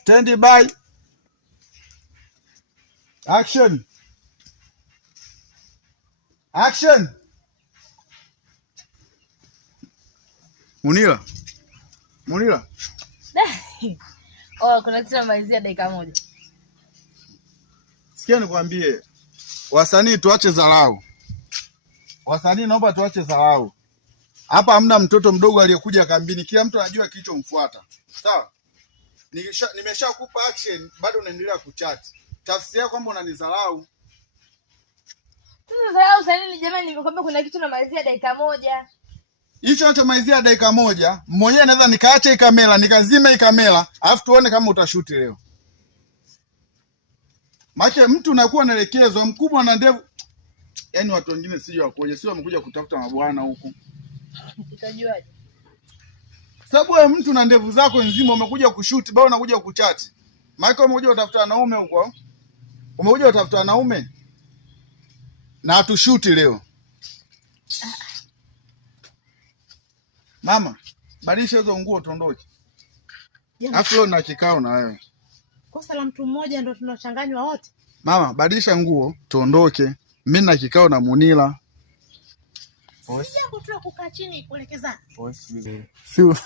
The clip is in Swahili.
Stand by. Action. Action. Munira. Oh, kuna kitu namalizia dakika moja. Sikia nikwambie. Wasanii tuache dharau. Wasanii naomba tuache dharau. Hapa hamna mtoto mdogo aliyekuja kambini. Kila mtu anajua kilichomfuata. Sawa? Nimeshakupa action, bado unaendelea kuchat. Tafsiri yako kwamba unanidharau. Tunadharau sana ni jamani, nimekwambia kuna kitu namalizia dakika moja. Hicho nachomalizia dakika moja, mmoja anaweza nikaacha hii kamera, nikazima hii kamera, alafu tuone kama utashuti leo. Maana mtu unakuwa naelekezwa mkubwa na ndevu. Yaani watu wengine sio wakoje, sio wamekuja kutafuta mabwana huku. Utajuaje? Sababu wewe mtu na ndevu zako nzima umekuja kushuti, bado unakuja kuchati. Maana umekuja kutafuta wanaume huko. Umekuja kutafuta wanaume. Na hatushuti leo. Mama, badilisha hizo nguo tuondoke. Alafu leo na kikao na wewe. Kosa la mtu mmoja ndio tunachanganywa wote. Mama, badilisha nguo tuondoke. Mimi na kikao na Munila. Si jambo tu la kukaa chini kuelekezana. Sio.